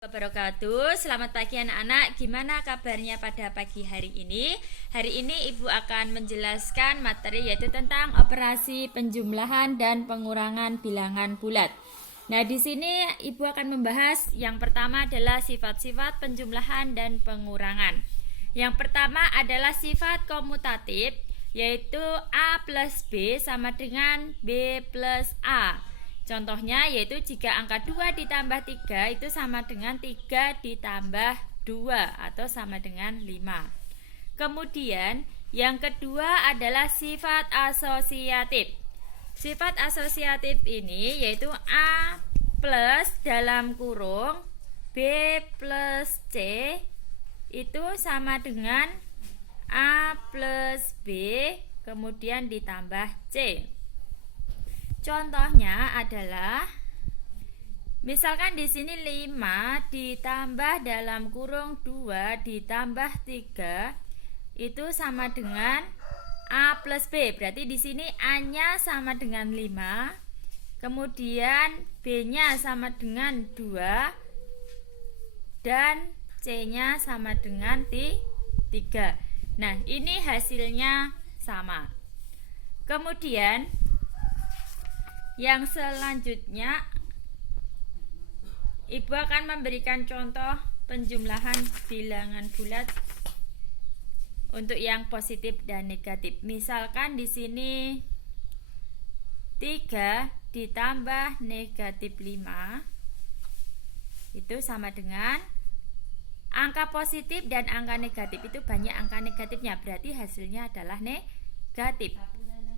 Wabarakatuh. Selamat pagi anak-anak. Gimana kabarnya pada pagi hari ini? Hari ini Ibu akan menjelaskan materi yaitu tentang operasi penjumlahan dan pengurangan bilangan bulat. Nah, di sini Ibu akan membahas yang pertama adalah sifat-sifat penjumlahan dan pengurangan. Yang pertama adalah sifat komutatif, yaitu A plus B sama dengan B plus A. Contohnya yaitu jika angka 2 ditambah 3 itu sama dengan 3 ditambah 2 atau sama dengan 5. Kemudian yang kedua adalah sifat asosiatif. Sifat asosiatif ini yaitu A plus dalam kurung B plus C itu sama dengan A plus B kemudian ditambah C. Contohnya adalah misalkan di sini 5 ditambah dalam kurung 2 ditambah 3 itu sama dengan A plus B. Berarti di sini A-nya sama dengan 5, kemudian B-nya sama dengan 2 dan C-nya sama dengan 3. Nah, ini hasilnya sama. Kemudian yang selanjutnya Ibu akan memberikan contoh penjumlahan bilangan bulat untuk yang positif dan negatif. Misalkan di sini 3 ditambah negatif 5 itu sama dengan angka positif dan angka negatif itu banyak angka negatifnya, berarti hasilnya adalah negatif.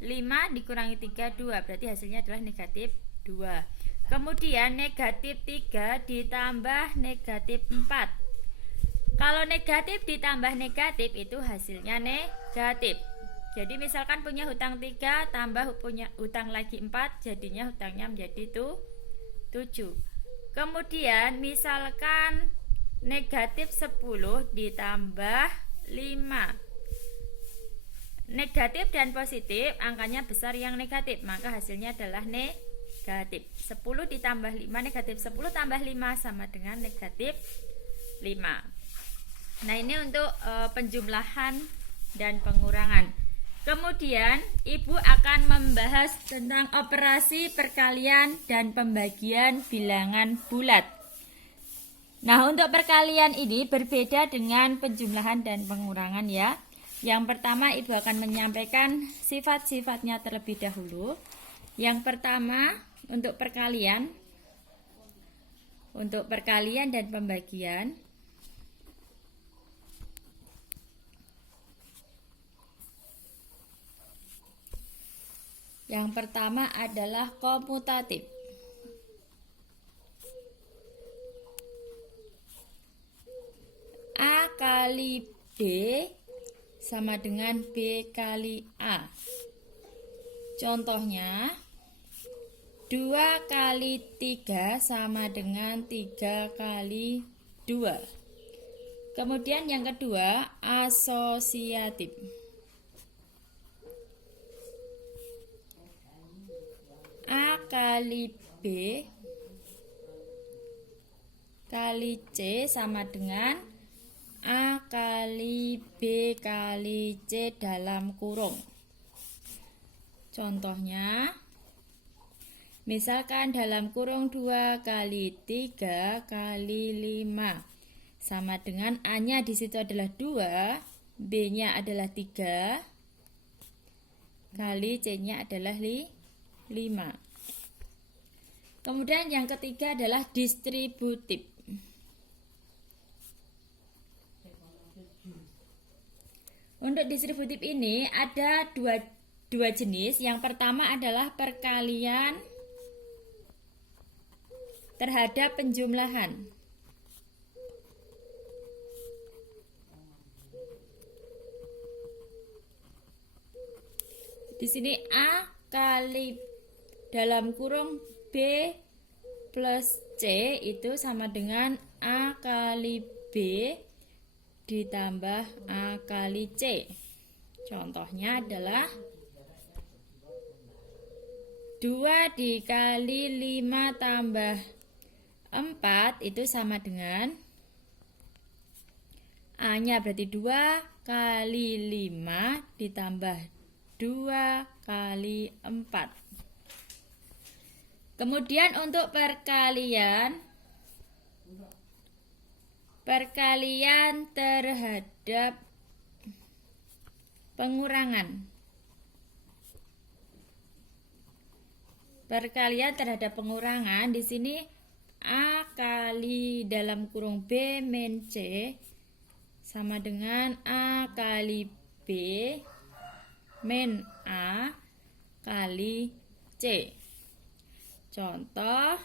5 dikurangi 3, 2, berarti hasilnya adalah negatif 2. Kemudian negatif 3 ditambah negatif 4. Kalau negatif ditambah negatif itu hasilnya negatif. Jadi misalkan punya hutang 3 tambah punya hutang lagi 4, jadinya hutangnya menjadi 7. Kemudian misalkan negatif 10 ditambah 5. Negatif dan positif angkanya besar yang negatif, maka hasilnya adalah negatif. 10 ditambah 5, negatif 10 tambah 5 sama dengan negatif 5. Nah, ini untuk penjumlahan dan pengurangan. Kemudian Ibu akan membahas tentang operasi perkalian dan pembagian bilangan bulat. Nah, untuk perkalian ini berbeda dengan penjumlahan dan pengurangan ya. Yang pertama Ibu akan menyampaikan sifat-sifatnya terlebih dahulu. Yang pertama untuk perkalian dan pembagian. Yang pertama adalah komutatif. A kali B sama dengan B kali A. Contohnya 2 kali 3 sama dengan 3 kali 2. Kemudian yang kedua asosiatif. A kali B kali C sama dengan A kali B kali C dalam kurung. Contohnya misalkan dalam kurung 2 kali 3 kali 5 sama dengan A-nya di situ adalah 2, B-nya adalah 3 kali C-nya adalah 5. Kemudian yang ketiga adalah distributif. Untuk distributif ini ada dua jenis. Yang pertama adalah perkalian terhadap penjumlahan. Di sini A kali dalam kurung B plus C itu sama dengan A kali B ditambah A kali C. Contohnya adalah 2 dikali 5 tambah 4 itu sama dengan A-nya berarti 2 kali 5 ditambah 2 kali 4. Kemudian untuk perkalian terhadap pengurangan. Perkalian terhadap pengurangan di sini A kali dalam kurung B min C sama dengan A kali B min A kali C. Contoh